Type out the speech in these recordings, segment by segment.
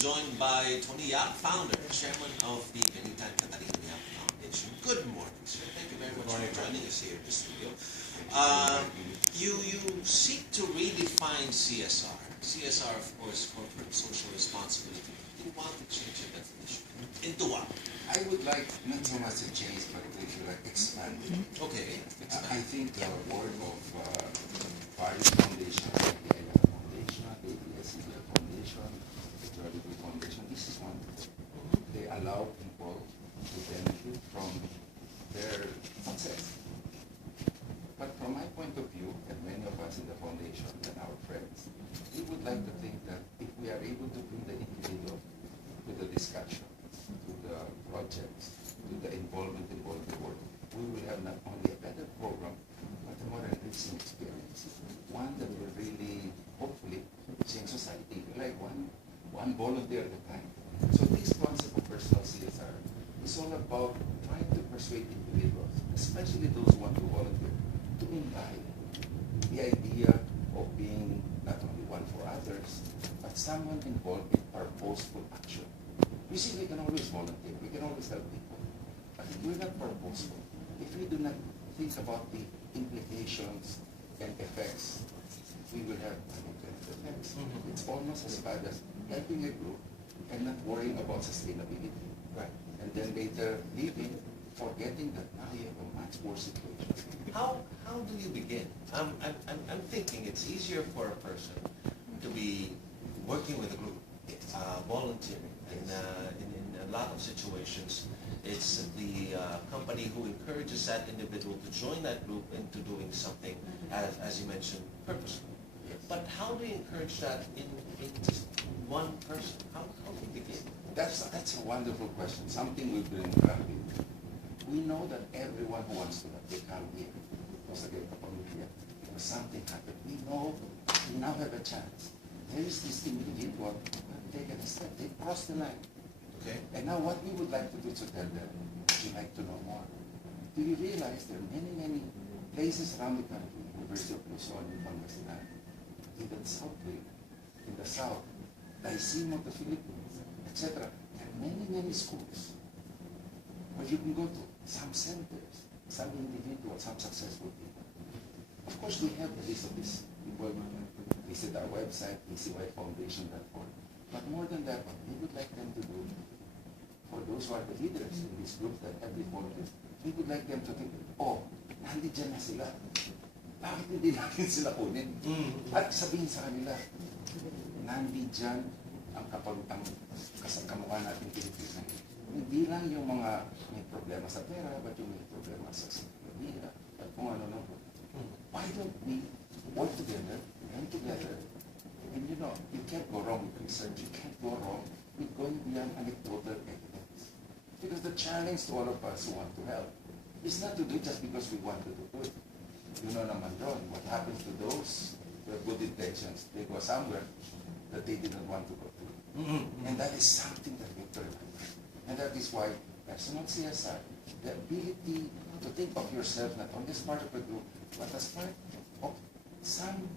joined by Tony Yap, founder, chairman of the Philippine Foundation. Good morning, sir. Thank you very much for joining us here in the studio. You seek to redefine CSR. CSR, of course, corporate social responsibility. You want to change your definition. Into what? I would like not so much a change, but if you like expand it. Okay. I think the work of various foundations, like the Foundation, the ABS-CBN Foundation, the Charitable Foundation, this is wonderful. They allow people to benefit from their success. But from my point of view, and many of us in the foundation and our friends, we would like to think that if we are able to bring the individual to the discussion, to the projects, to the involvement in the work, we will have not only a better program, but a more enriching experience. One that will really, hopefully, change society, like one volunteer at a time. So this concept of personal CSR is all about trying to persuade individuals, especially those who want to volunteer, to imbibe the idea of being not only one for others, but someone involved in purposeful action. You see, we can always volunteer, we can always help people. But if we're not purposeful, if we do not think about the implications and effects, we will have unintended effects. It's almost as bad as helping a group and not worrying about sustainability. Right. And then later leaving, forgetting that now you have a much worse situation. How do you begin? I'm thinking it's easier for a person to be working with a group, volunteering. In a lot of situations, it's the company who encourages that individual to join that group into doing something, as you mentioned, purposeful. Yes. But how do you encourage that in just one person? How do you begin? That's a wonderful question, something we've been grappling with. We know that everyone who wants to help, they come here. Because again, something happened. We know we now have a chance. There is this individual taken a step, they crossed the line. Okay. And now what we would like to do is to tell them, would you like to know more? Do you realize there are many places around the country, University of Luzon, Pangasinan, even Southway, in the South, Lyceum of the Philippines, etc. There are many schools where you can go to, some centers, some individuals, some successful people. Of course, we have the list of these people. Visit our website, BCYFfoundation.org. But more than that, what we would like them to do, for those who are the leaders in these groups that have reformed this, we would like them to think, oh, nandiyan na sila. Bakit hindi natin sila kunin? At sabihin sa kanila, nandiyan ang kamukha natin Pilipino. Hindi lang yung mga may problema sa pera, but yung may problema sa psikolohiya, at kung ano. Why don't we work together, learn together? And you know, you can't go wrong with research, you can't go wrong with going beyond anecdotal evidence. Because the challenge to all of us who want to help is not to do it just because we want to do it. You know naman Ron, what happens to those with good intentions? They go somewhere that they didn't want to go to. And that is something that we have to remember. And that is why personal CSR, the ability to think of yourself not only as part of a group, but as part of some,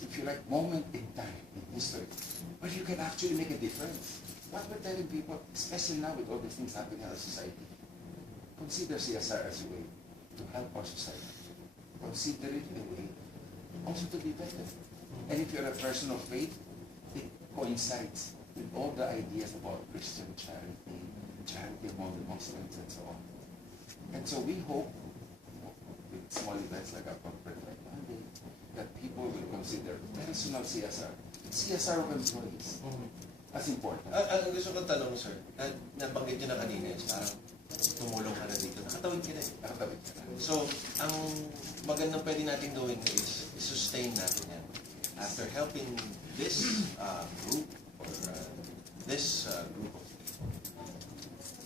if you like, moment in time, in history, where you can actually make a difference. What we're telling people, especially now with all these things happening in our society, consider CSR as a way to help our society. Consider it a way also to be better. And if you're a person of faith, it coincides with all the ideas about Christian charity, charity among the Muslims, and so on. And so we hope, with small events like our conference like Monday, that people will consider personal CSR, CSR of employees, as important. Ang gusto kong tanong, sir, nabanggit nyo na kanina, parang tumulong ka na dito, nakatawid ka na eh. Nakatawid ka na. So, ang magandang pwede natin gawin is sustain natin yan. After helping this group or this group of people,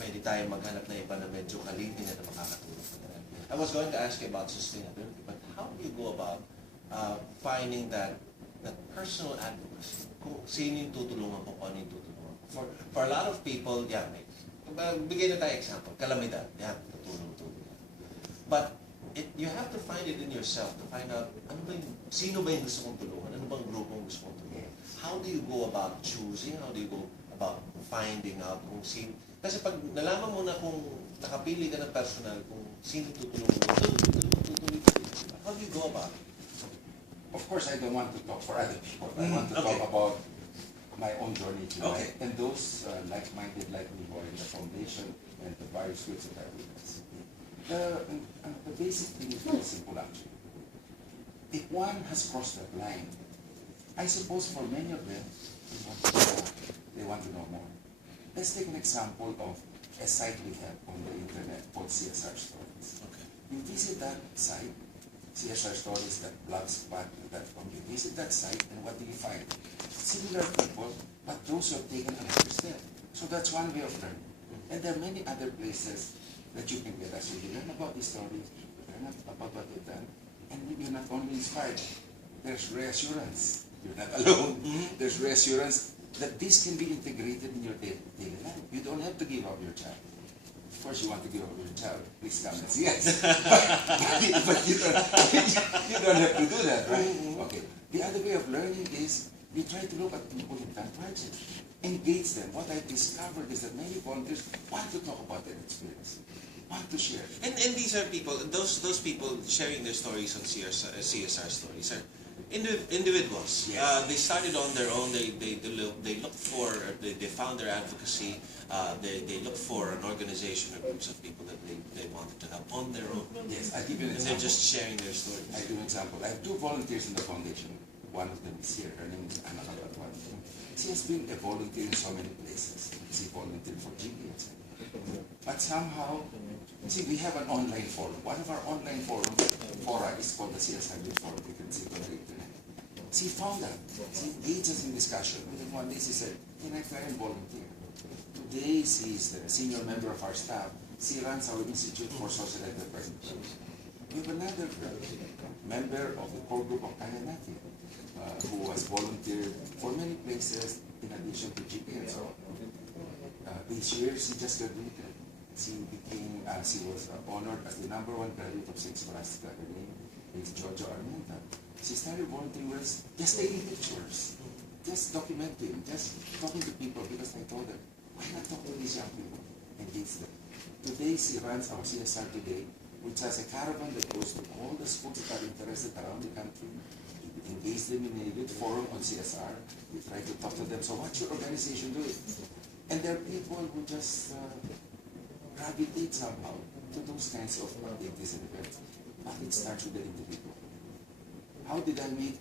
pwede tayo maghanap na iba na medyo kalipin na makakatulong sa kanila. I was going to ask you about sustainability, but how do you go about finding that personal advocacy? Kung sino yung tutulungan ko, kung ano yung tutulungan ko. For a lot of people, yeah, bigay na tayo example, kalamidad, yeah, tutulong. But you have to find it in yourself to find out sino ba yung gusto kong tulungan, ano bang grupong gusto kong tulungan. how do you go about choosing? How do you go about finding out kung sino? Kasi pag nalaman mo na kung nakapili ka ng personal, kung sino tutulungan mo, tutuloy ka din. How do you go about it? Of course, I don't want to talk for other people. I want to talk about my own journey tonight, and those like-minded like me who are in the foundation and the various groups that are with us. The basic thing is very simple, actually. If one has crossed that line, I suppose for many of them, they want to know more. Let's take an example of a site we have on the internet called CSR Stories. Okay. You visit that site, CSRstories.blogspot.com. You visit that site, and what do you find? Similar people, but those who have taken another step. So that's one way of learning. And there are many other places that you can get. So you learn about these stories, you learn about what they've done, and you're not only inspired, there's reassurance. You're not alone. There's reassurance that this can be integrated in your daily life. You don't have to give up your child. Of course, you want to give up your child, please come and see us. but you don't have to do that, right? Okay. The other way of learning is you try to look at people who've done projects. Engage them. What I've discovered is that many volunteers want to talk about their experience, want to share. And these are people, those people sharing their stories on CSR Stories are individuals. Yes. They started on their own. They look for, they found their advocacy. They look for an organization or groups of people that they wanted to help on their own. Yes, I'll give you an And example. they're just sharing their stories. I'll give you an example. I have two volunteers in the foundation. One of them is here. Her name is Anna Calatwan. She has been a volunteer in so many places. She volunteered for GBS. But somehow, see, we have an online forum. One of our online fora is called the CSR Youth Forum. You can see it on the internet. She found that. She engaged us in discussion. And then one day she said, can I try and volunteer? Today, she is the senior member of our staff. She runs our Institute for Social Enterprise. We have another member of the core group of Kayanati, who has volunteered for many places in addition to GP and so on. This year, she just graduated. She was honored as the #1 graduate of St. Scholastica. Her name is Jojo Armenta. She started volunteering with us, just taking pictures, just documenting, just talking to people, because I told her, why not talk to these young people? Engage them. Today, she runs our CSR Today, which has a caravan that goes to all the schools that are interested around the country. We engage them in a youth forum on CSR. We try to talk to them. So what's your organization doing? And there are people who just gravitate somehow to those kinds of activities and events. But it starts with the individual. How did I meet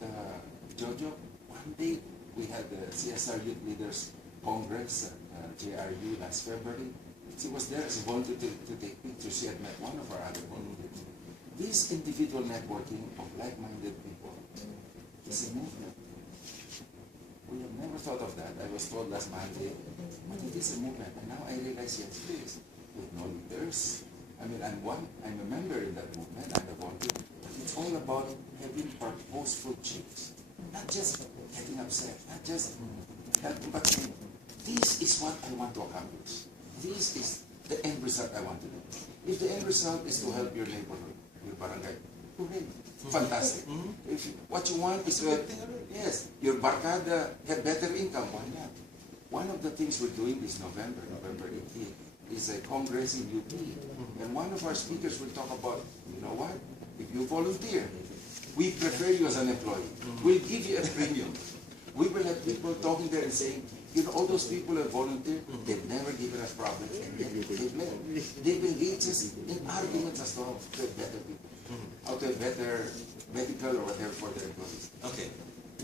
Jojo? One day, we had the CSR Youth Leaders Congress at JRU last February. She was there as a volunteer to take pictures. She had met one of our other volunteers. This individual networking of like-minded people is a movement. We have never thought of that. I was told last Monday, but it is a movement. And now I realize, yes, please, with no leaders. I mean, I'm a member in that movement. I'm a volunteer. But it's all about having purposeful change. Not just getting upset, not just helping, but saying, this is what I want to accomplish. This is the end result I want to do. If the end result is to help your neighborhood, your barangay, hooray, fantastic. If what you want is to help, yes, your barkada have better income, why not? One of the things we're doing this November 18th, is a congress in UP. And one of our speakers will talk about, you know what, if you volunteer, we prefer you as an employee. We'll give you a premium. We will have people talking there and saying, you know, all those people who volunteer, they've never given us problems, and yet they've engaged us in arguments as to how to have better people, how to have better medical or whatever for their employees. Okay.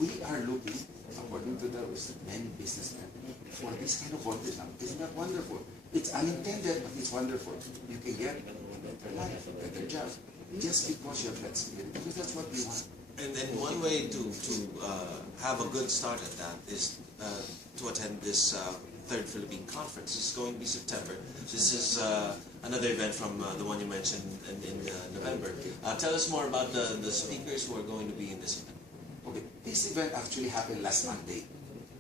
We are looking, according to those many businessmen, for this kind of volunteers. Now, isn't that wonderful? It's unintended, but it's wonderful. You can get a better life, a better job, just because you have that spirit, because that's what we want. And then one way to have a good start at that is to attend this third Philippine Conference. It's going to be September. This is another event from the one you mentioned in November. Tell us more about the speakers who are going to be in this event. Okay, this event actually happened last Monday.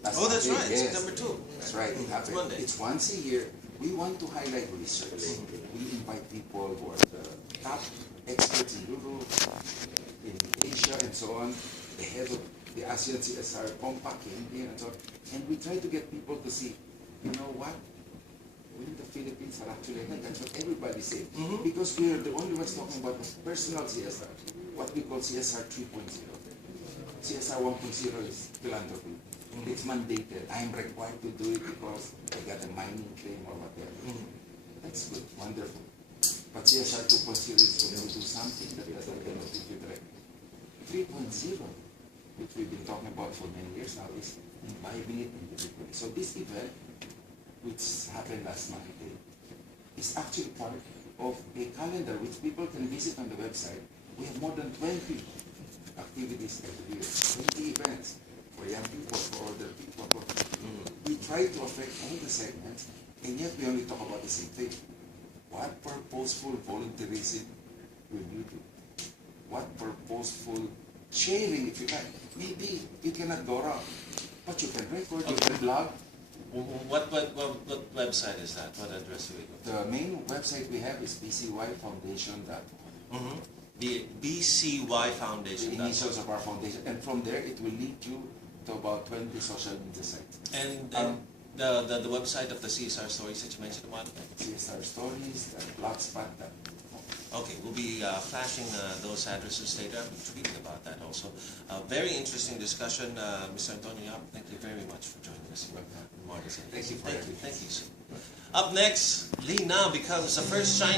That's right, yes. September 2. That's right, it happened. Monday. It's once a year. We want to highlight research. We invite people who are the top experts in Europe, in Asia, and so on, the head of the ASEAN CSR Compact came here and so on. And we try to get people to see, you know what? We in the Philippines are actually ahead. That's what everybody said. Because we are the only ones talking about personal CSR, what we call CSR 3.0. CSR 1.0 is philanthropy. It's mandated. I am required to do it because I got a mining claim or whatever. That's good, wonderful. But CSR 2.0 is when we do something that doesn't benefit you directly. 3.0, which we've been talking about for many years now, is imbibing it individually. So this event, which happened last Monday, is actually part of a calendar which people can visit on the website. We have more than 20 activities every year, 20 events for young people, for older people. We try to affect all the segments, and yet we only talk about the same thing. What purposeful volunteerism will you do? What purposeful sharing, if you like? Maybe you cannot go around, but you can record, you can blog. What website is that? What address do we go to? The main website we have is bcyfoundation.org. The BCY Foundation. The initials of our foundation, and from there it will lead you to about 20 social media sites. And the website of the CSR stories that you mentioned a while ago? CSR stories, blogspot.com. Okay, we'll be flashing those addresses later. I'm tweeting about that also. Very interesting discussion, Mr. Antonio. Thank you very much for joining us here. Thank you for Thank you. Up next, Lee Na becomes the first Chinese